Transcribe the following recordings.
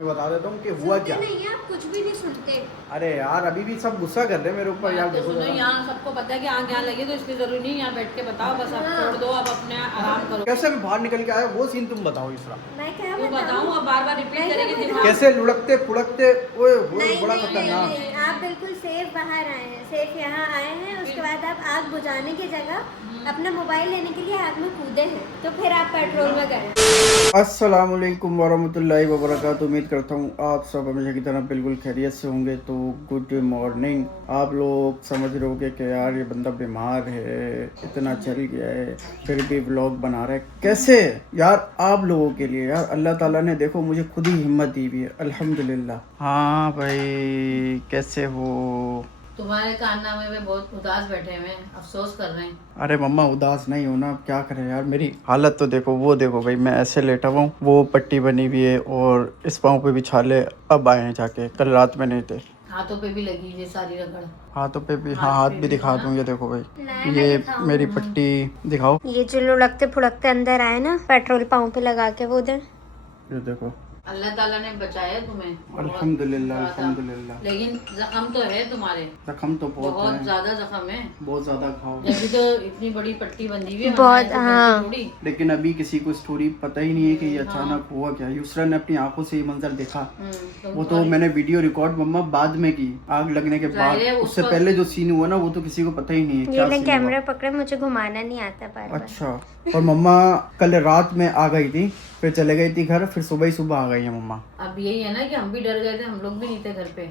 मैं बता देता हूँ कि हुआ क्या। नहीं है, आप कुछ भी नहीं सुनते। अरे यार अभी भी सब गुस्सा कर रहे हैं मेरे ऊपर यार। तो देखो सुनो, जरा। यहाँ सबको पता है कि आग यहाँ लगी, तो इसकी जरूरी नहीं यहाँ बैठ के बताओ, बस आप छोड़ दो, आप अपने आराम करो। कैसे मैं बाहर निकल के आया वो सीन तुम बताओ इसरा। मैं क्या तू बताऊँ, बताऊँ? अब बार बार रिपीट करेगी दिमाग। कैसे लुढ़कते फुड़कते ओए होए नहीं, बड़ा नहीं, खतरनाक। नहीं, आप बिल्कुल सेफ बाहर आए हैं, सेफ यहाँ आए हैं। उसके बाद आप आग बुझाने की जगह अपना मोबाइल लेने के लिए आग में कूदे हैं, तो फिर आप पेट्रोल में गए। अस्सलाम वालेकुम वरहमतुल्लाहि वबरकातुहू। उम्मीद करता हूँ आप सब हमेशा की तरह बिल्कुल खैरियत से होंगे। तो गुड मॉर्निंग। आप लोग समझ रहे होगे कि यार ये बंदा बीमार है, इतना चल गया है, फिर भी व्लॉग बना रहा है। कैसे यार आप लोगों के लिए यार अल्लाह ताला ने देखो मुझे खुद ही हिम्मत दी हुई है, अल्हम्दुलिल्लाह। हाँ भाई कैसे हो? तुम्हारे कारनामे में बहुत उदास बैठे हुए हैं, अफसोस कर रहे हैं। अरे मम्मा उदास नहीं होना, अब क्या करें यार। मेरी हालत तो देखो, वो देखो भाई मैं ऐसे लेटा हुआ हूँ, वो पट्टी बनी हुई है और इस पाँव पे भी छाले अब आए हैं जाके, कल रात में नहीं थे। हाथों पे भी लगी ये सारी रगड़। हाथों पे भी, हाँ हाथ भी दिखा दूँ, ये देखो भाई, मैं ये दिखाऊं? मेरी पट्टी दिखाओ। ये जो लुढ़कते फुड़कते अंदर आए ना पेट्रोल पाँव पे लगा के, वो दिन ये देखो अल्लाह ताला ने बचाया तुम्हें, अल्हम्दुलिल्लाह बहुत ज्यादा। अल्हम्दुलिल्लाह। लेकिन जख्म तो है तुम्हारे, जख्म तो बहुत बहुत है, ज्यादा जख्म है। बहुत ज्यादा घाव। जब भी तो इतनी बड़ी पट्टी बंधी हुई है, बहुत, वरना ऐसे हाँ। बनती थोड़ी। लेकिन अभी किसी को स्टोरी पता ही नहीं है कि ये अचानक हुआ क्या। यूसरा ने अपनी आंखों से ये मंजर देखा, वो तो मैंने वीडियो रिकॉर्ड मम्मा बाद में की, आग लगने के बाद। जाहिर है उससे उसको- पहले जो सीन हुआ ना वो तो किसी को पता ही नहीं है क्या ये सीन हुआ। कैमरा पकड़े, मुझे घुमाना नहीं आता बार-बार। अच्छा। और मम्मा कल रात में आ गई थी, फिर चले गई थी घर, फिर सुबह ही सुबह आ गई है मम्मा। अब यही है ना कि हम भी डर गए थे, हम लोग भी नहीं थे घर पे।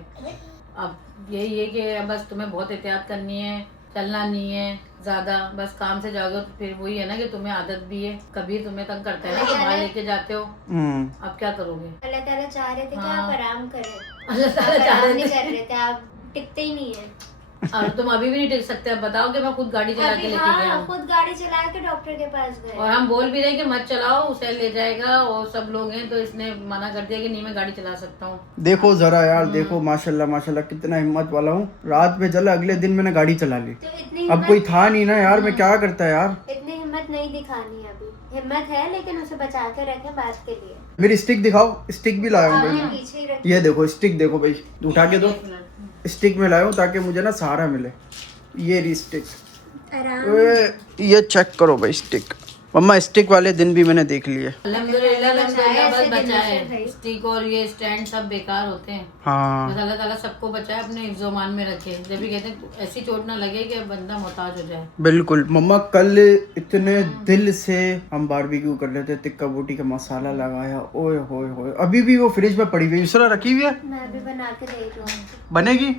अब यही है कि बस तुम्हें बहुत एहतियात करनी है, चलना नहीं है ज्यादा, बस काम से जाओगे तो फिर वही है ना कि तुम्हें आदत भी है, कभी तुम्हें तंग करता है ना कि बाहर लेके जाते हो। अब क्या करोगे? अल्लाह ताला चाह रहे थे कि हाँ। आप आराम करें, अल्लाह ताला आप चाह आराम रहे नहीं थे। कर रहे थे, आप टिकते ही नहीं है। और तुम अभी भी नहीं टिक सकते। अब बताओ कि मैं खुद गाड़ी चला के अभी लेके गया हाँ, हूँ, खुद गाड़ी चला के डॉक्टर के पास गए। और हम बोल भी रहे कि मत चलाओ, उसे ले जाएगा और सब लोग हैं, तो इसने मना कर दिया कि नहीं मैं गाड़ी चला सकता हूँ। देखो जरा यार, देखो माशाल्लाह माशाल्लाह कितना हिम्मत वाला हूँ। रात में चला, अगले दिन मैंने गाड़ी चला ली। तो इतनी अब कोई था नहीं ना यार, मैं क्या करता यार। इतनी हिम्मत नहीं दिखानी अभी। हिम्मत है लेकिन उसे बचा के रखें बात के लिए। मेरी स्टिक दिखाओ, स्टिक भी लाया हूँ ये भाई। पीछे ही रखें। ये देखो स्टिक, देखो भाई उठा के दो। स्टिक में लाया हूँ ताकि मुझे ना सहारा मिले। ये रही स्टिक। आराम। ये चेक करो भाई स्टिक। मम्मा स्टिक वाले दिन भी मैंने देख लिए। अल्हम्दुलिल्लाह अल्हम्दुलिल्लाह, बस ऐसे दिन बचा से है। भाई। स्टिक और ये स्टैंड सब बेकार होते हैं, हाँ बस अल्लाह ताला सबको बचाए, अपने हिफ्ज़-ओ-मान में रखे। जब भी कहते हैं ऐसी चोट ना लगे कि बंदा मोहताज हो जाए। बिल्कुल मम्मा, कल इतने दिल से हम बारबेक्यू कर रहे थे, टिक्का बोटी का मसाला लगाया, ओए होए होए। अभी भी वो फ्रिज में पड़ी हुई दूसरा रखी हुई है, मैं भी बना के देख लूँ। बनेगी।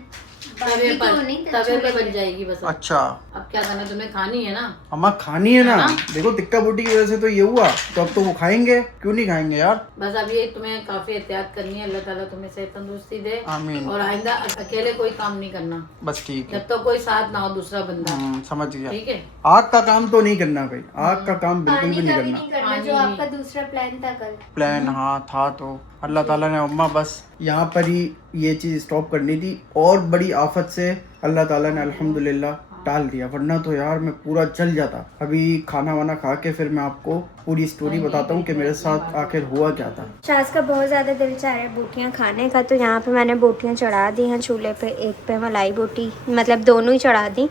तवे पे बन जाएगी बस। अच्छा अब क्या करना, तुम्हें खानी है ना। मम्मा खानी है ना। देखो टिक्का बोटी की वजह से तो ये हुआ, तो अब तो वो खाएंगे, क्यों नहीं खाएंगे यार। बस अब ये तुम्हें काफी एहतियात करनी है। अल्लाह ताला तुम्हें सेहत तंदुरुस्ती दे, आमीन। और आइंदा अकेले कोई काम नहीं करना, बस ठीक है। जब तक कोई साथ ना हो दूसरा बंदा। समझ गया। ठीक है, आग का काम तो नहीं करना भाई, आग का काम बिल्कुल पानी भी का नहीं भी करना। नहीं करना जो आपका दूसरा प्लान था कल। प्लान हाँ था, तो अल्लाह ताला ने अम्मा बस यहाँ पर ही ये चीज़ स्टॉप करनी थी, और बड़ी आफत से अल्लाह ताला ने अल्हम्दुलिल्लाह टाल दिया, वरना तो यार मैं पूरा जल जाता। अभी खाना वाना खा के फिर मैं आपको पूरी स्टोरी बताता हूँ कि मेरे साथ आखिर हुआ क्या था। शाज का बहुत ज़्यादा दिल चाह रहा है बोटियाँ खाने का, तो यहाँ पे मैंने बोटियाँ चढ़ा दी हैं चूल्हे पे। एक पे मलाई बोटी, मतलब दोनों ही चढ़ा दी,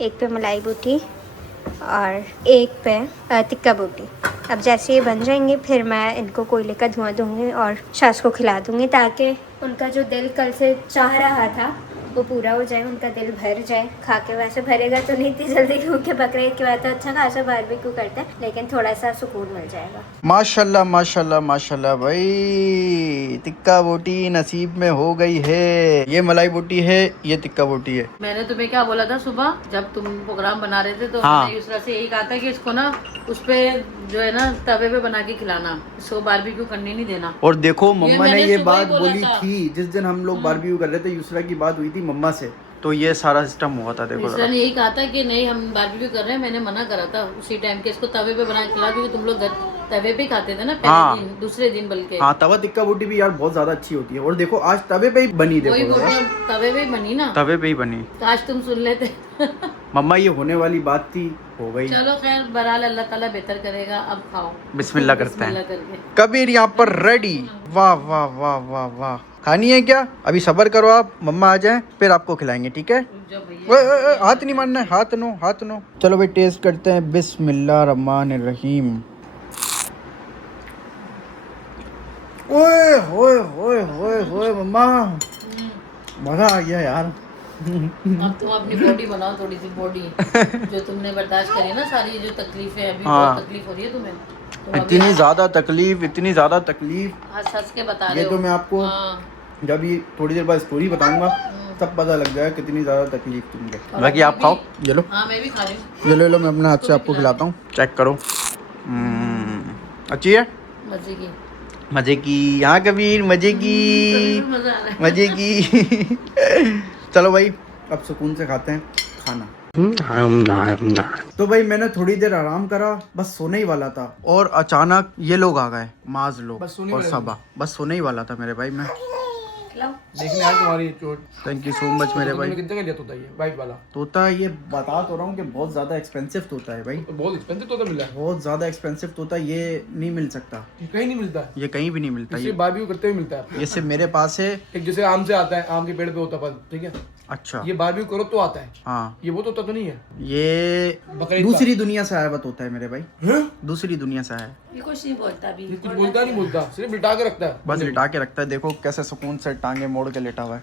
एक पे मलाई बोटी और एक पे टिक्का बोटी। अब जैसे ये बन जाएंगे फिर मैं इनको कोयले का धुआं दूंगी और शाज को खिला दूंगी, ताकि उनका जो दिल कल से चाह रहा था वो पूरा हो जाए, उनका दिल भर जाए खा के। वैसे भरेगा तो नहीं इतनी जल्दी, क्योंकि बकरीद के बाद तो अच्छा खासा बारबेक्यू करते हैं, लेकिन थोड़ा सा सुकून मिल जाएगा। माशाल्लाह माशाल्लाह माशाल्लाह भाई, टिक्का बोटी नसीब में हो गई है। ये मलाई बोटी है, ये टिक्का बोटी है। मैंने तुम्हें क्या बोला था सुबह जब तुम प्रोग्राम बना रहे थे, तो हाँ। मैंने यूसरा से यही कहा था कि इसको ना उस पे जो है ना तवे पे बना के खिलाना, इसको बारबेक्यू करने नहीं देना। और देखो मम्मा ने मैंने ये सुबह ही बात बोला बोली था। थी जिस दिन हम लोग बारबेक्यू कर रहे थे, यूसरा की बात हुई थी मम्मा से, तो ये सारा सिस्टम हुआ था। देखो यूसरा जरा। ने यही कहा था कि नहीं हम बारबेक्यू कर रहे हैं, मैंने मना करा था उसी टाइम के इसको तवे पे बना के खिलाओ, क्योंकि तुम लोग घर तवे पे ही खाते थे ना पहले हाँ। दिन, दूसरे दिन बल्कि। हाँ तवा टिक्का बोटी भी यार बहुत ज्यादा अच्छी होती है, और देखो आज तवे पे ही बनी। वही देखो बोटी तवे पे ही बनी ना, तवे पे ही बनी। काश तुम सुन लेते। मम्मा ये होने वाली बात थी, हो गई। चलो खैर, बहरहाल अल्लाह ताला बेहतर करेगा। अब खाओ, बिस्मिल्लाह करते हैं। बिस्मिल्लाह करके। कबीर यहाँ पर रेडी। वाह वाह वाह वाह वाह। खानी है क्या? अभी सब्र करो आप, मम्मा आ जाए फिर आपको खिलाएंगे, ठीक है? रुक जाओ भैया। ओए, हाथ नहीं मारना है, हाथ नो, हाथ नो। चलो भाई टेस्ट करते हैं। बिस्मिल्लाह रहमान रहीम। ओए होए होए होए होए मम्मा, मजा आ गया यार। अब तुम अपनी बॉडी बनाओ, थोड़ी सी बॉडी जो तुमने बर्दाश्त करी ना, सारी जो तकलीफें, अभी हाँ। बहुत तकलीफ हो रही है तुम्हें। तुम अभी इतनी ज्यादा तकलीफ, इतनी ज्यादा तकलीफ। हंस हंस के बता रहे ये हो। तो मैं आपको हाँ। जब ये थोड़ी देर बाद स्टोरी बताऊंगा तब पता लग जाएगा कितनी ज्यादा तकलीफ तुमको। और बाकी आप अभी खाओ, भी- ये लो, हाँ मैं भी खा रही हूँ। ये लो, मैं अपने हाथ से आपको खिलाता हूँ। चेक करो। अच्छी है, मजे की। मजे की। यहाँ कबीर मजे की, सभी को मजा आ रहा है। मजे की। चलो भाई अब सुकून से खाते हैं खाना। तो भाई मैंने थोड़ी देर आराम करा, बस सोने ही वाला था और अचानक ये लोग आ गए, माज लोग और सबा। बस सोने ही वाला था मेरे भाई मैं। खिलाओ। देखने आया तुम्हारी चोट। थैंक यू सो मच मेरे भाई। कितने का लिया तोता ये वाइट वाला? तोता ये बता तो रहा हूँ कि बहुत ज्यादा एक्सपेंसिव तोता है भाई, तो बहुत एक्सपेंसिव तोता मिला है। बहुत ज्यादा एक्सपेंसिव तोता। ये नहीं मिल सकता, ये कहीं नहीं मिलता। ये कहीं भी नहीं मिलता। इसे ये बारबेक्यू करते हुए मिलता है। ये सिर्फ मेरे पास है। एक जैसे आम से आता है, आम के पेड़ पे होता है, ठीक है? अच्छा ये बारबेक्यू करो तो आता है। हाँ, ये वो तोता तो नहीं है। ये बकरीद दूसरी दुनिया से आया हुआ तोता है मेरे भाई, हैं? दूसरी दुनिया से आया है। ये कुछ नहीं बोलता अभी। ये कुछ बोलता नहीं, बोलता सिर्फ लिटा के रखता है। बस लिटा के रखता है। देखो कैसे सुकून से टांगे मोड़ के लेटा हुआ है।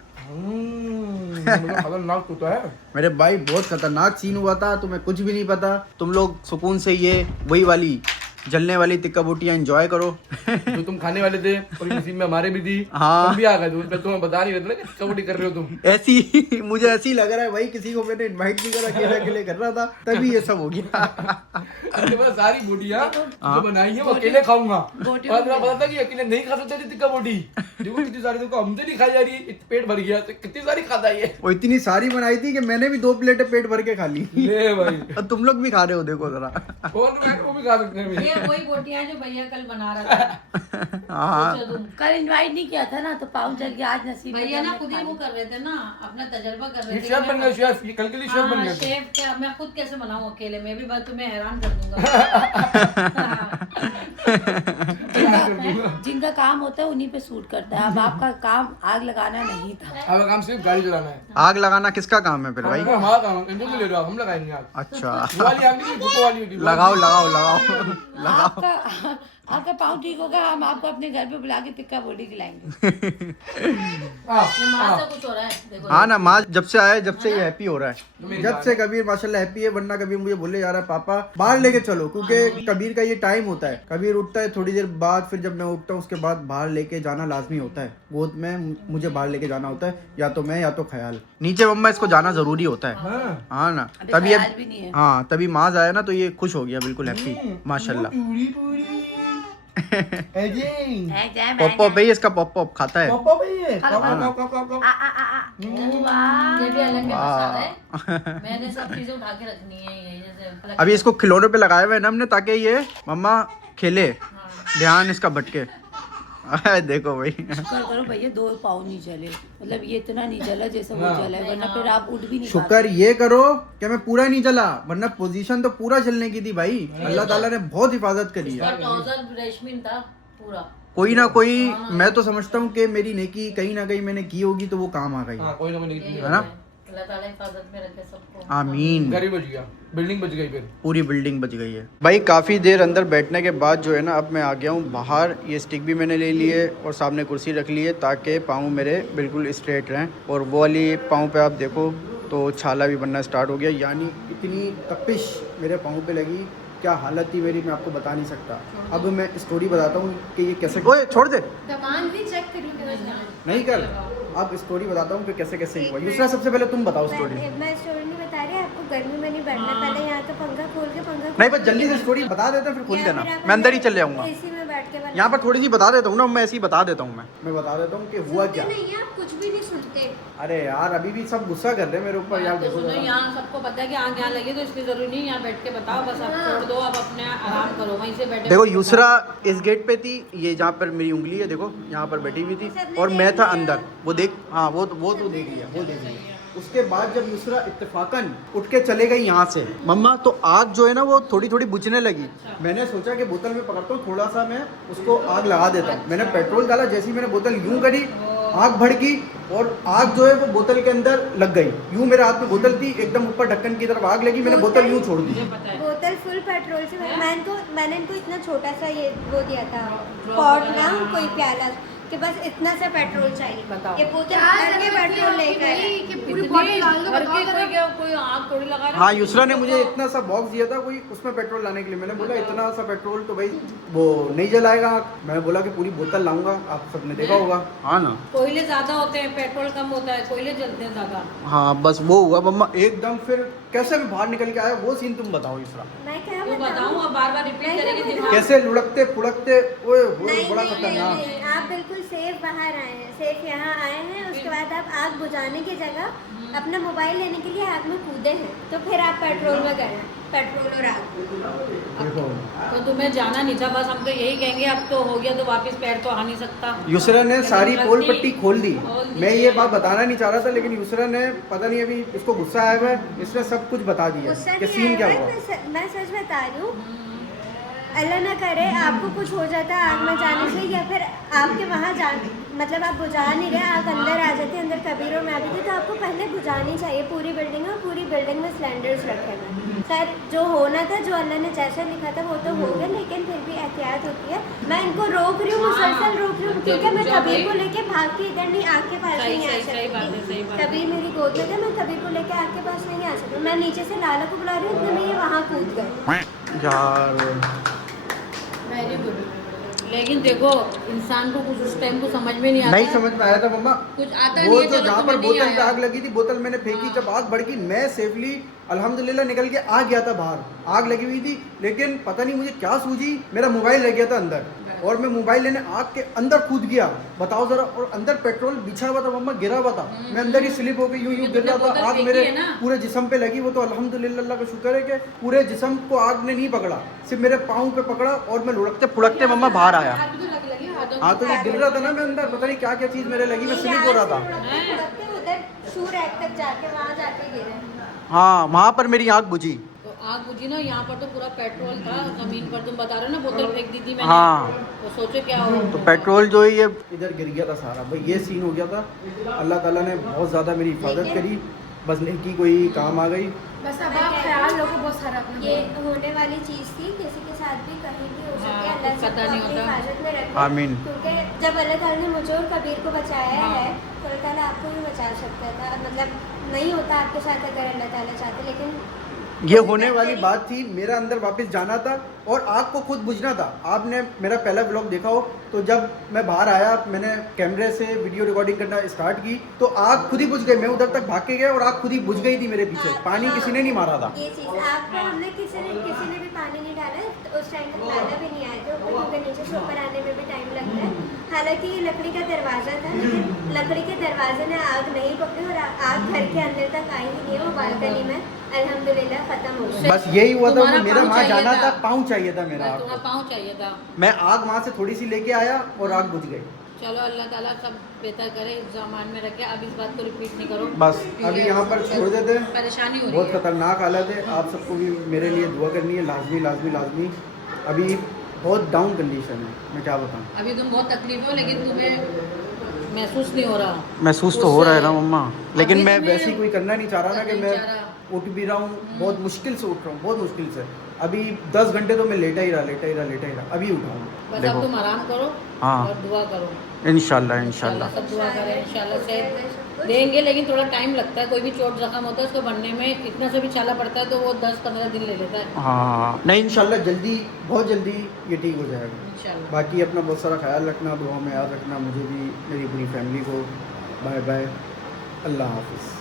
मतलब खतरनाक तोता है। मेरे भाई बहुत खतरनाक सीन हुआ था, तुम्हें कुछ भी नहीं पता। तुम लोग सुकून से ये वही वाली जलने वाली तिक्का बोटियाँ एंजॉय करो। जो तुम खाने वाले थे और नसीब में हमारे भी थी। हाँ। तुम भी आ गए थे, तुम्हें बता नहीं रहे थे ना कि कबड्डी कर रहे हो तुम। ऐसी मुझे ऐसी लग रहा है भाई, किसी को मैंने इनवाइट नहीं करा, अकेले अकेले कर रहा था, तभी ये सब हो गया। अपने पास सारी बोटियां जो बनाई है वो अकेले खाऊंगा। और मेरा पता था कि अकेले नहीं खा सकते थे तिक्का बोटी। देखो कितनी सारी, देखो हमसे नहीं खाई जा रही है, पेट भर गया तो कितनी सारी खाता है ये। वो इतनी सारी बनाई थी कि मैंने भी 2 प्लेटें पेट भर के खा ली। ले भाई, और तुम लोग भी खा रहे हो, देखो जरा। और मैं वो भी खा सकते हैं। ये वही बोटियां जो भैया कल बना रहा था। हाँ सोचो तुम। कल इनवाइट नहीं किया था ना, तो पाँव चल के आज नसीब में भैया ना हमने खुद ही खा वो ली। कर रहे थे ना, अपना तजर्बा कर रहे ये थे। शेफ बन गए, शेफ। ये कल के लिए शेफ बन गए। शेफ क्या, मैं खुद कैसे बनाऊं अकेले? मैं भी बात तुम्हें हैरान कर दूंगा। जिनका काम होता है उन्हीं पे सूट करता है। अब आपका काम आग लगाना नहीं था। अब काम सिर्फ गाड़ी चलाना है। आग लगाना किसका काम है फिर भाई? हमारा काम है, इनको ले रहा हम लगाएंगे आग। अच्छा वो वाली आग नहीं, धूप वाली होती है। लगाओ लगाओ लगाओ। आपका पाँव ठीक होगा, हम आपको अपने घर पे बुला के टिक्का बोटी खिलाएंगे। हाँ, ये माँ से कुछ हो रहा है, देखो। हाँ ना, माँ जब से आया, जब से ये हैप्पी हो रहा है, जब से कबीर माशाल्लाह हैप्पी है। वरना कबीर मुझे बोले जा रहा है पापा बाहर लेके चलो, क्योंकि कबीर का ये टाइम होता है। कबीर उठता है थोड़ी देर बाद, फिर जब मैं उठता हूँ उसके बाद बाहर लेके जाना लाजमी होता है। गोद में मुझे बाहर लेके जाना होता है, या तो मैं या तो ख्याल। नीचे मम्मा इसको जाना जरूरी होता है। हाँ। हाँ ना, अभी तभी ख्याल भी नहीं है। हाँ तभी माज आया ना, तो ये खुश हो गया, बिल्कुल हैप्पी माशाल्लाह। पूरी पूरी अजय पॉप भाई, इसका पॉप खाता है। पापा भाई ये हेलो। पापा ये भी अलग में मसाला है। मैंने सब चीजें उठा के रखनी है, ये जैसे अभी इसको खिलौनों पे लगाए हुए हैं ना हमने, ताकि ये मम्मा खेले, ध्यान इसका भटके। देखो भाई, शुक्र करो भैया 2 पाँव नहीं चले, मतलब ये इतना नहीं चला जैसे वो चला है, वरना फिर आप उठ भी नहीं शुक्र ये करो कि मैं पूरा नहीं चला, वरना पोजीशन तो पूरा चलने की थी भाई। अल्लाह ताला ने बहुत हिफाजत करी है। पर ट्राउजर रेशमिन था पूरा। कोई ना कोई, मैं तो समझता हूँ कि मेरी नेकी कहीं ना कहीं मैंने की होगी, तो वो काम आ गई हाँ, कोई ना कोई नहीं है ना। अल्लाह ताला हिफाजत में रखे सबको। आमीन। घर ही बच गया, बिल्डिंग बच गई फिर। पूरी बिल्डिंग बच गई है भाई। काफ़ी देर अंदर बैठने के बाद जो है ना, अब मैं आ गया हूँ बाहर। ये स्टिक भी मैंने ले ली है और सामने कुर्सी रख ली है, ताकि पाँव मेरे बिल्कुल स्ट्रेट रहें। और वो वाली पाँव पे आप देखो तो छाला भी बनना स्टार्ट हो गया, यानी इतनी तपिश मेरे पाँव पे लगी, क्या हालत थी मेरी मैं आपको बता नहीं सकता। अब मैं स्टोरी बताता हूँ कि ये कैसे। ओए छोड़ दे, सामान भी चेक करूँ नहीं कर। अब स्टोरी बताता हूँ कि कैसे कैसे हुआ। दूसरा सबसे पहले तुम बताओ स्टोरी। मैं स्टोरी नहीं बता रही आपको, गर्मी में नहीं बैठना। पहले यहाँ का पंखा खोल के नहीं बस जल्दी से स्टोरी बता देते हैं, फिर खोल देना। मैं अंदर ही चले जाऊँगा। एसी में बैठ के यहाँ पर थोड़ी सी बता देता हूँ ना, मैं ऐसे ही बता देता हूँ। मैं बता देता हूँ कि हुआ क्या। नहीं है, आप कुछ भी नहीं सुनते। अरे यार अभी भी सब गुस्सा कर रहे हैं मेरे ऊपर यार। तो देखो सुनो, जरा। यहाँ सबको पता है कि आग यहाँ लगी, तो इसकी जरूरी नहीं यहाँ बैठ के बताओ, बस आप छोड़ दो, आप अपने आराम करो, वहीं से बैठे। देखो यूसरा इस गेट पे थी, ये जहाँ पर मेरी उंगली है देखो, यहाँ पर बैठी हुई थी, और मैं था अंदर। वो देख, हाँ वो तो देख लिया, वो देख लिया। उसके बाद जब यूसरा इत्तेफाकन उठ के चले गई यहाँ से मम्मा, तो आग जो है ना वो थोड़ी थोड़ी बुझने लगी। मैंने सोचा कि बोतल में पकड़ता हूँ, थोड़ा सा मैं उसको आग लगा देता हूँ। मैंने पेट्रोल डाला, जैसे ही मैंने बोतल यूं करी आग भड़की और आग जो है वो बोतल के अंदर लग गई। यूं मेरे हाथ में बोतल थी, एकदम ऊपर ढक्कन की तरफ आग लगी, मैंने बोतल यूं छोड़ दी। बोतल फुल पेट्रोल से मैंने इनको इतना छोटा सा ये वो दिया था पॉट ना, कोई प्याला कि बस इतना सा पेट्रोल चाहिए। बताओ। ये बोतल भर के पेट्रोल लेकर कोई आग थोड़ी लगा रहा हाँ, यूसरा ने मुझे इतना सा बॉक्स दिया था कोई उसमें पेट्रोल लाने के लिए। मैंने बोला इतना सा पेट्रोल तो भाई वो नहीं जलाएगा। मैंने बोला कि पूरी बोतल लाऊंगा, आप सबने देखा होगा। हाँ ना, कोयले ज्यादा होते हैं, पेट्रोल कम होता है, कोयले जलते हैं ज्यादा। हाँ बस वो हुआ मम्मा एकदम। फिर कैसे मैं बाहर निकल के आया वो सीन तुम बताओ यूसरा। मैं क्या तो बताऊं, अब बार बार रिपीट नहीं, करेंगे नहीं, दिमाग। कैसे लुढ़कते फुड़कते, ओए वो नहीं, बड़ा नहीं, खतरनाक। नहीं, आप बिल्कुल सेफ बाहर आए हैं, सेफ यहाँ आए हैं। उसके बाद आप आग बुझाने की जगह अपना मोबाइल लेने के लिए आग में कूदे हैं, तो फिर आप पेट्रोल में गए, पेट्रोल और आग। देखो तो तुम्हें जाना नहीं था, बस हम तो यही कहेंगे अब तो हो गया, तो वापस पैर तो आ नहीं सकता। यूसरा ने सारी पोल पट्टी खोल दी। खोल दी। मैं ये बात बताना नहीं चाह रहा था, लेकिन यूसरा ने पता नहीं अभी इसको गुस्सा आया हुआ है, इसने सब कुछ बता दिया गुस्सा कि नहीं सीन क्या आया, हुआ। मैं सच बता रही हूँ। अल्लाह ना करे आपको कुछ हो जाता आग में जाने से, या फिर आपके वहाँ जाने मतलब आप बुझा नहीं रहे, आग अंदर आ जाती, अंदर कबीरों में आ जाती, तो आपको पहले बुझानी चाहिए पूरी बिल्डिंग में। पूरी बिल्डिंग में सिलेंडर्स रखे हैं। खैर जो होना था, जो अल्लाह ने जैसा लिखा था वो तो हो गया, लेकिन फिर भी एहतियात होती है। मैं इनको रोक रही हूँ, मुसलसल रोक रही हूँ, क्योंकि मैं कबीर को लेके भाग के इधर नहीं, आग के पास नहीं आ सही बात है, सही बात सकती। है। कबीर मेरी गोद में था, मैं कबीर को लेके आग के पास नहीं आ सकती। मैं नीचे से लाला को बुला रही हूँ, इतने में ये वहाँ कूद गए। यार वेरी गुड। लेकिन देखो, इंसान को कुछ उस टाइम को समझ में नहीं आता। नहीं समझ में आया था मम्मा। कुछ आता वो नहीं है, जो चलो जहाँ पर तुम्हें नहीं बोतल पे आया। आग लगी थी, बोतल मैंने फेंकी, जब आग भड़की मैं सेफली अल्हम्दुलिल्लाह निकल के आ गया था बाहर। आग लगी हुई थी, लेकिन पता नहीं मुझे क्या सूझी, मेरा मोबाइल रह गया था अंदर और मैं मोबाइल लेने आग के अंदर कूद गया। बताओ जरा, और अंदर पेट्रोल बिछा हुआ था मम्मा, गिरा हुआ था। मैं अंदर ही स्लिप हो के यूं यूं गिर रहा बोतल था। आग फेंकी मेरे है ना? पूरे जिस्म पे लगी। वो तो अल्हम्दुलिल्लाह अल्लाह का शुक्र है कि पूरे जिस्म को आग ने नहीं पकड़ा, सिर्फ मेरे पाँव पे पकड़ा और मैं लुढ़कते फुड़कते मम्मा बाहर आया। आग तो लगी हाथों हाँ, तो ये गिर रहा था ना मैं अंदर, पता नहीं क्या क्या चीज़ मेरे लगी, मैं स्लिप हो रहा था। उधर शू रैक तक जाके वहाँ जाके गिरे। हाँ, वहाँ पर मेरी आँख बुझी। तो आग बुझी ना, यहाँ पर तो पूरा पेट्रोल था जमीन पर। तुम बता रहे हो ना बोतल फेंक दी थी मैंने। हाँ। तो सोचो क्या हो। तो पेट्रोल जो है ये इधर गिर गया था सारा। भाई ये सीन हो गया था। अल्लाह ताला ने बहुत ज़्यादा मेरी हिफाजत करी, बस नहीं की कोई काम आ गई। बस अब आप ख्याल रखो बहुत सारा अपना। ये होने वाली चीज़ थी, किसी के साथ भी कहीं भी हो सकती है। हाँ, अल्लाह कुछ सबको पता नहीं अपनी होता। हिफाजत में रखे। आमीन। क्योंकि जब अल्लाह ताला ने मुझे और कबीर को बचाया हाँ। है, तो अल्लाह ताला आपको भी बचा सकता था। मतलब नहीं होता आपके साथ अगर अल्लाह ताला चाहते, लेकिन ये होने वाली बात थी। मेरा अंदर वापस जाना था और आग को खुद बुझना था। आपने मेरा पहला ब्लॉग देखा हो तो जब मैं बाहर आया, मैंने कैमरे से वीडियो रिकॉर्डिंग करना स्टार्ट की तो आग खुद ही बुझ गई। मैं उधर तक भाग के गया और आग खुद ही बुझ गई थी मेरे पीछे। पानी किसी ने नहीं मारा था। ये चीज़ आपको हमने किसी ने भी पानी नहीं डाला, तो उस टाइम तक लाला भी नहीं आए थे ऊपर, क्योंकि नीचे से ऊपर आने में भी टाइम लगता है। हालांकि ये लकड़ी का दरवाज़ा था, लेकिन लकड़ी के दरवाजे ने आग नहीं पकड़ी और आग घर के अंदर तक आई ही नहीं है। वो बालकनी में अल्हम्दुलिल्लाह ख़त्म हो गई। बस यही हुआ था। तुम्हारा मेरा पाँव वहाँ चाहिए जाना था, था। पाँव चाहिए था मेरा। आग तुम्हारा पाँव चाहिए था। को मैं आग वहाँ से थोड़ी सी लेके आया और आग बुझ गई। चलो अल्लाह ताला सब बेहतर करे, सामान में रखे। अब इस बात को रिपीट नहीं करो। बस अभी यहाँ पर छोड़ देते हैं। परेशानी हो रही बहुत है। खतरनाक हालत है। आप सबको भी मेरे लिए दुआ करनी है, लाजमी लाजमी लाजमी। अभी बहुत डाउन कंडीशन है, मैं क्या बताऊँ। अभी तुम बहुत तकलीफ हो, लेकिन तुम्हें महसूस नहीं हो रहा। महसूस तो हो रहा है ना मम्मा, लेकिन अभी मैं तुम्हें वैसे ही कोई करना नहीं चाह रहा ना कि करना मैं नहीं चाह रहा। उठ भी रहा हूँ, बहुत मुश्किल से उठ रहा हूँ, बहुत मुश्किल से। अभी 10 घंटे तो मैं लेटा ही रहा, अभी उठा हूँ। बस अब तुम आराम करो हाँ। और दुआ करो। इंशाल्लाह इंशाल्लाह सब दुआ करें, इंशाल्लाह से देंगे, लेकिन थोड़ा टाइम लगता है। कोई भी चोट जख्म होता है उसको बनने में इतना से भी छाला पड़ता है, तो वो 10-15 दिन ले लेता है। हाँ, नहीं इंशाल्लाह जल्दी, बहुत जल्दी ये ठीक हो जाएगा। इंशाल्लाह। बाकी अपना बहुत सारा ख्याल रखना, दुआ में याद रखना, मुझे भी, मेरी पूरी फैमिली को। बाय बाय, अल्लाह हाफिज़।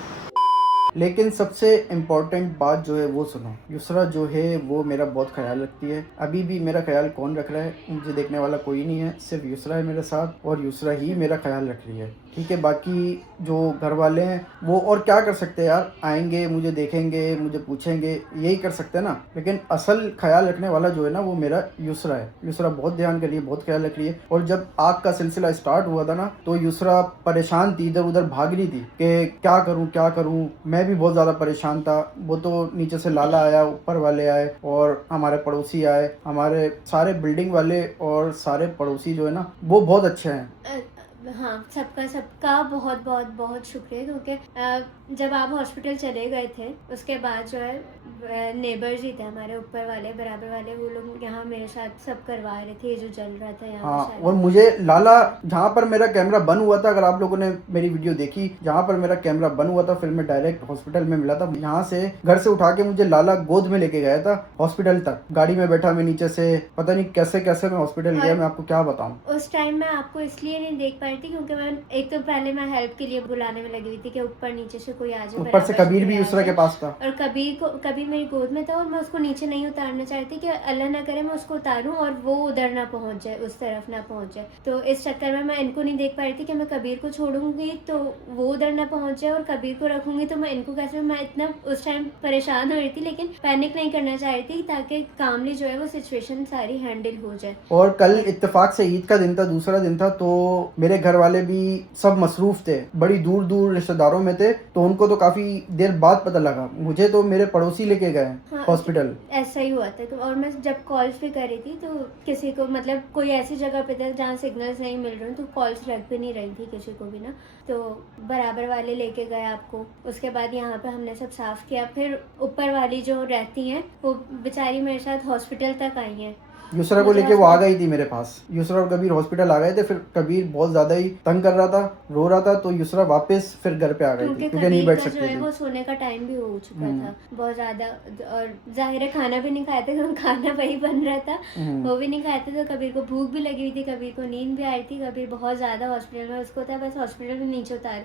लेकिन सबसे इम्पोर्टेंट बात जो है वो सुनो, युसरा जो है वो मेरा बहुत ख्याल रखती है। अभी भी मेरा ख्याल कौन रख रहा है, मुझे देखने वाला कोई नहीं है, सिर्फ युसरा है मेरे साथ और युसरा ही मेरा ख्याल रख रही है। ठीक है, बाकी जो घर वाले हैं वो और क्या कर सकते हैं यार, आएंगे मुझे देखेंगे मुझे पूछेंगे, यही कर सकते हैं ना। लेकिन असल ख्याल रखने वाला जो है ना वो मेरा युसरा है। युसरा बहुत ध्यान कर रही है, बहुत ख्याल रख रही है। और जब आग का सिलसिला स्टार्ट हुआ था ना तो युसरा परेशान थी, इधर उधर भाग रही थी कि क्या करूं। मैं भी बहुत ज़्यादा परेशान था। वो तो नीचे से लाला आया, ऊपर वाले आए और हमारे पड़ोसी आए, हमारे सारे बिल्डिंग वाले और सारे पड़ोसी जो है ना वो बहुत अच्छे हैं। हाँ, सबका बहुत बहुत बहुत शुक्रिया, क्योंकि जब आप हॉस्पिटल चले गए थे उसके बाद जो है नेबर्स ही थे हमारे ऊपर वाले बराबर वाले, वो लोग यहाँ मेरे साथ सब करवा रहे थे जो जल रहा था यहाँ। हाँ, और मुझे लाला जहाँ पर मेरा कैमरा बंद हुआ था, अगर आप लोगों ने मेरी वीडियो देखी, जहाँ पर मेरा कैमरा बंद हुआ था फिर मैं डायरेक्ट हॉस्पिटल में मिला था। यहाँ से घर से उठा के मुझे लाला गोद में लेके गया था हॉस्पिटल तक, गाड़ी में बैठा मैं नीचे से, पता नहीं कैसे कैसे मैं हॉस्पिटल गया, मैं आपको क्या बताऊँ। उस टाइम मैं आपको इसलिए नहीं देख पाई थी क्योंकि मैं एक तो पहले मैं हेल्प के लिए बुलाने में लगी हुई थी कि ऊपर नीचे से कोई आ जाए, ऊपर से कबीर भी युसरा के पास था और कबीर मेरी गोद में था और मैं उसको नीचे नहीं उतारना चाहती कि अल्लाह ना करे मैं उसको उतारूं और वो उधर ना पहुंच जाए, उस तरफ ना पहुंच जाए। तो इस चक्कर में मैं इनको नहीं देख पा रही थी कि मैं कबीर को छोड़ूंगी तो वो उधर ना पहुंच जाए और कबीर को रखूंगी तो मैं इनको कैसे, मैं इतना उस टाइम परेशान हो रही थी, लेकिन पैनिक नहीं करना चाह रही थी ताकि कामली जो है वो सिचुएशन सारी हैंडल हो जाए। और कल इत्तेफाक से ईद का दिन था, दूसरा दिन था, तो मेरे घर वाले भी सब मसरूफ थे, बड़ी दूर दूर रिश्तेदारों में थे, तो उनको तो काफी देर बाद पता लगा। मुझे तो मेरे पड़ोसी लेके गए हॉस्पिटल। ऐसा ही हुआ था। तो और मैं जब कॉल्स भी कर रही थी तो किसी को, मतलब कोई ऐसी जगह पे था जहाँ सिग्नल्स नहीं मिल रहे तो कॉल्स लग भी नहीं रही थी किसी को भी ना, तो बराबर वाले लेके गए आपको। उसके बाद यहाँ पे हमने सब साफ किया, फिर ऊपर वाली जो रहती हैं वो बेचारी मेरे साथ हॉस्पिटल तक आई हैं। युसरा को लेके वो आ गई थी मेरे पास। युसरा और कबीर हॉस्पिटल आ गए थे, फिर कबीर बहुत ज्यादा ही तंग कर रहा था, रो रहा था, तो युसरा वापस फिर घर पे आ गई थी क्योंकि नहीं बैठ सकती थी। वो सोने का टाइम भी हो चुका था बहुत ज्यादा, और जाहिर है खाना भी नहीं खाए थे, खाना वही बन रहा था, वो भी नहीं खाए थे, तो कबीर को भूख भी लगी हुई थी, कबीर को नींद भी आ रही थी। कबीर बहुत ज्यादा हॉस्पिटल में उसको था बस हॉस्पिटल में नीचे उतार,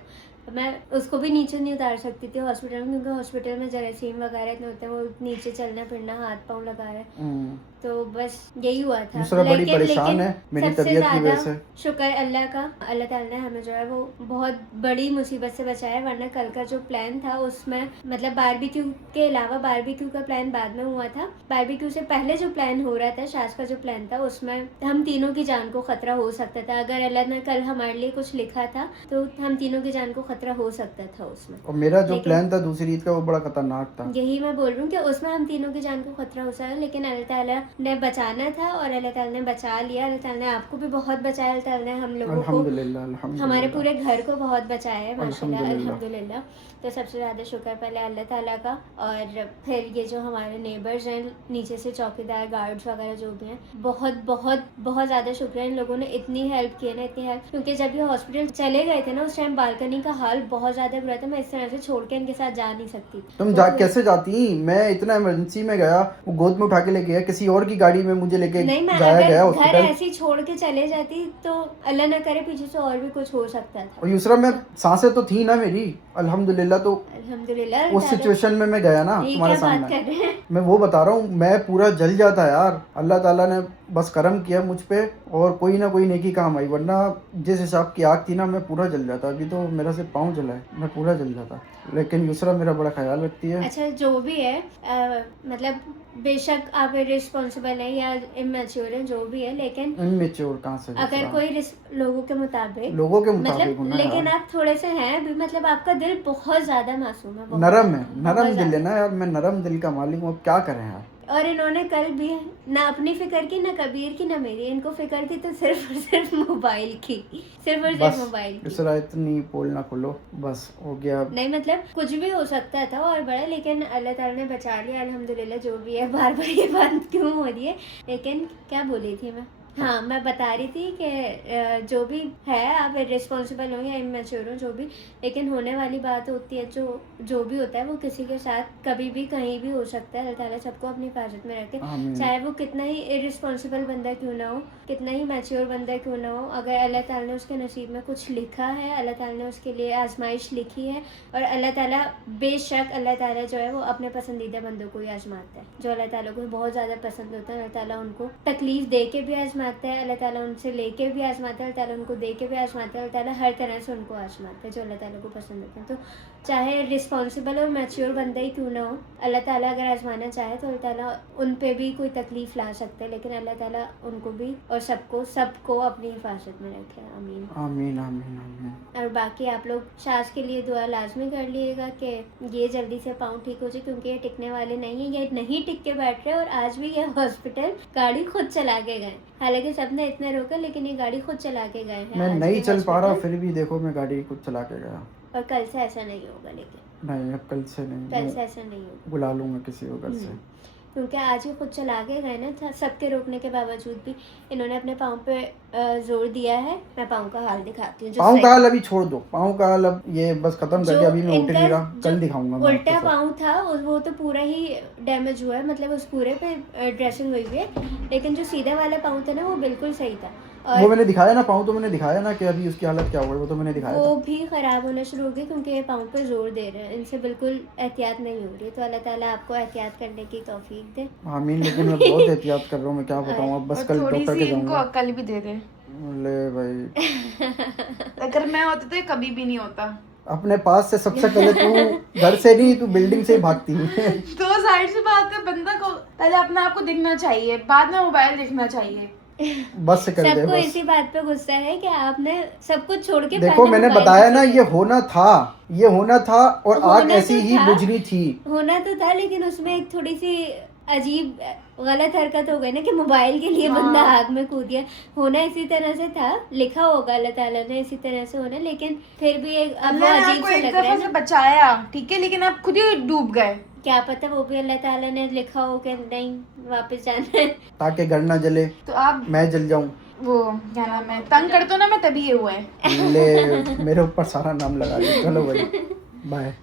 मैं उसको भी नीचे नहीं उतार सकती थी हॉस्पिटल में, क्योंकि हॉस्पिटल में जरासीम वगैरह इतने होते हैं, वो नीचे चलना फिरना हाथ पाँव लगा रहे, तो बस यही हुआ था। बड़ी परेशान है मेरी तबीयत की वजह से। शुक्र अल्लाह का, अल्लाह ताला ने हमें जो है वो बहुत बड़ी मुसीबत से बचाया, वरना कल का जो प्लान था उसमें मतलब बारबेक्यू के अलावा, बारबेक्यू का प्लान बाद में हुआ था, बारबेक्यू से पहले जो प्लान हो रहा था, शाज का जो प्लान था, उसमें हम तीनों की जान को खतरा हो सकता था। अगर अल्लाह ने कल हमारे लिए कुछ लिखा था तो हम तीनों की जान को खतरा हो सकता था उसमें। और मेरा जो प्लान था दूसरी ईद का वो बड़ा खतरनाक था। यही मैं बोल रही हूँ कि उसमें हम तीनों की जान को खतरा हो सकता, लेकिन अल्लाह ताला ने बचाना था और अल्लाह ताला ने बचा लिया। अल्लाह ताला ने आपको भी बहुत बचाया, अल्लाह ताला ने हम लोगों को, हमारे पूरे घर को बहुत बचाया है माशाल्लाह अल्हम्दुलिल्लाह। तो सबसे ज़्यादा शुक्र पहले अल्लाह ताला का, और फिर ये जो हमारे नेबर्स हैं नीचे से, चौकीदार गार्ड्स वगैरह जो भी हैं, बहुत बहुत बहुत ज़्यादा शुक्रिया। इन लोगों ने इतनी हेल्प की है ना, इतनी हेल्प, क्योंकि जब ये हॉस्पिटल चले गए थे ना उस टाइम बालकनी का हाल बहुत ज़्यादा बुरा था, मैं इस तरह से छोड़ के इनके साथ जा नहीं सकती। तुम कैसे जाती? मैं इतना इमरजेंसी में गया, वो गोद में उठा के लेके गया, किसी और की गाड़ी में मुझे लेके जाया गया हॉस्पिटल। घर ऐसे छोड़ के चले जाती तो अल्लाह न करे पीछे से और भी कुछ हो सकता था। और युसरा में सांसें तो थी ना मेरी अल्हम्दुलिल्लाह, तो अल्हम्दुलिल्लाह उस सिचुएशन में मैं गया ना तुम्हारे सामने, मैं वो बता रहा हूँ, मैं पूरा जल जाता यार। अल्लाह ताला ने बस करम किया मुझ पे और कोई ना कोई नेकी काम आई, वरना जिस हिसाब की आग थी ना मैं पूरा जल जाता। अभी तो मेरा से पाँव जला है, मैं पूरा जल जाता। लेकिन युसरा मेरा बड़ा ख्याल रखती है। अच्छा जो भी है मतलब बेशक आप रिस्पॉन्सिबल है या इमेच्योर है, जो भी है, लेकिन इमेच्योर कहाँ से? अगर कोई लोगों के मुताबिक मतलब, लेकिन आप थोड़े से हैं भी, मतलब आपका दिल बहुत ज्यादा मासूम है, नरम है, नरम दिल है ना यार, मैं नरम दिल का मालिक हूँ, अब क्या करें यार। और इन्होंने कल भी ना अपनी फिक्र की, ना कबीर की, ना मेरी, इनको फिक्र थी तो सिर्फ और सिर्फ मोबाइल की, सिर्फ और सिर्फ मोबाइल की। इसरा इतनी पोल ना खोलो, बस हो गया। नहीं मतलब कुछ भी हो सकता था और बड़ा, लेकिन अल्लाह ताला ने बचा लिया अल्हम्दुलिल्लाह। जो भी है, बार बार ये बात क्यों हो रही है, लेकिन क्या बोली थी मैं, हाँ, मैं बता रही थी कि जो भी है, आप रिस्पॉन्सिबल हो या इमेच्योर हो, जो भी, लेकिन होने वाली बात होती है, जो भी होता है वो किसी के साथ कभी भी कहीं भी हो सकता है। अल्लाह ताला सबको अपनी हिफाजत में रखे, आमीन। चाहे वो कितना ही इरिस्पॉन्सिबल बंदा क्यों ना हो, कितना ही मैच्योर बंदा क्यों ना हो। अगर अल्लाह ताला ने उसके नसीब में कुछ लिखा है, अल्लाह ताला ने उसके लिए आजमाइश लिखी है, और अल्लाह ताला बेशक अल्लाह ताला जो है वो अपने पसंदीदा बंदों को ही आजमाता है। जो अल्लाह ताला को बहुत ज़्यादा पसंद होता है, अल्लाह ताला उनको तकलीफ दे के भी आजमाता है, अल्लाह ताला उनसे लेके भी आजमाता है, अल्लाह ताला उनको दे के भी आजमाता है, अल्लाह ताला हर तरह से उनको आजमाता है जो अल्लाह ताला को पसंद होता है। तो चाहे रिस्पॉन्सिबल और मैच्योर बंदा ही क्यों ना हो, अल्लाह ताला अगर आजमाना चाहे तो अल्लाह ताला उन पे भी कोई तकलीफ ला सकता है, लेकिन अल्लाह ताला उनको भी और सबको अपनी हिफाजत में रखे। आमीन आमीन आमीन आमीन। और बाकी आप लोग शाज के लिए दुआ लाजमी कर लीजिएगा कि ये जल्दी से पाँव ठीक हो जाए, क्योंकि ये टिकने वाले नहीं है, ये नहीं टिक के बैठ रहे। और आज भी ये हॉस्पिटल गाड़ी खुद चला के गए, हालांकि सबने इतना रोका, लेकिन ये गाड़ी खुद चला के गए हैं। मैं आज नहीं भी चल पा रहा, हॉस्पिटल। फिर भी देखो मैं गाड़ी खुद चला के गया। और कल से ऐसा नहीं होगा, लेकिन नहीं, अब कल से कल नहीं, से ऐसा नहीं होगा, बुला लूंगा किसी को घर से। क्योंकि आज ही खुद चला के गए ना, सबके रोकने के बावजूद भी इन्होंने अपने पाँव पे जोर दिया है। मैं पाँव का हाल दिखाती हूँ। पाँव का हाल अभी छोड़ दो, पाँव का हाल अब ये बस खत्म करके अभी मैं उठ नहीं रहा, कल दिखाऊंगा मैं उल्टा आपको सब। पाँव था वो तो पूरा ही डैमेज हुआ है, मतलब उस पूरे पे ड्रेसिंग हुई हुई है, लेकिन जो सीधा वाला पाँव था ना वो बिल्कुल सही था। वो मैंने दिखाया ना, पाँव तो मैंने दिखाया ना कि अभी उसकी हालत क्या हुई, वो तो मैंने दिखाया वो था। भी ख़राब होना शुरू हो गई, क्योंकि ये पाँव पे जोर दे रहे हैं, इनसे बिल्कुल एहतियात नहीं हो रही। तो अल्लाह ताला आपको एहतियात करने की तौफीक दे। आमीन। लेकिन मैं बहुत एहतियात कर रहा हूँ, मैं क्या बताऊँ, अब बस कल थोड़ी डॉक्टर सी के इनको जाऊंगा। अक्ल भी दे दे। ले भाई, अगर मैं होती तो ये कभी भी नहीं होता। अपने पास से सबसे पहले तू घर से नहीं, तू बिल्डिंग से ही भागती है। तो जाहिर सी बात है, बंदा को पहले अपने आप को दिखना चाहिए, बाद में मोबाइल देखना चाहिए। बस कर दे सबको बस। इसी बात पे गुस्सा है कि आपने सब कुछ छोड़ के देखो पहले मैंने मोबाइल बताया ना, देखा। ये होना था और आग होना ऐसी तो ही था। बुझनी थी। होना तो था, लेकिन उसमें एक थोड़ी सी अजीब गलत हरकत हो गई ना कि मोबाइल के लिए बंदा आग में कूद गया। होना इसी तरह से था, लिखा होगा अल्लाह ताला ने इसी तरह से होना, लेकिन फिर भी एक अब वो अल्लाह ने अजीब आपको सा एक लग रहा दफा है से ना। बचाया, ठीक है, लेकिन आप खुद ही डूब गए। क्या पता वो भी अल्लाह ताला ने लिखा हो कि नहीं वापस जाना है। ताकि घर ना जले, तो आप मैं जल जाऊं। वो क्या नाम है, तंग करते हो ना, मैं तभी ये हुआ है। ले मेरे ऊपर सारा नाम लगा दिया। चलो भाई, बाय।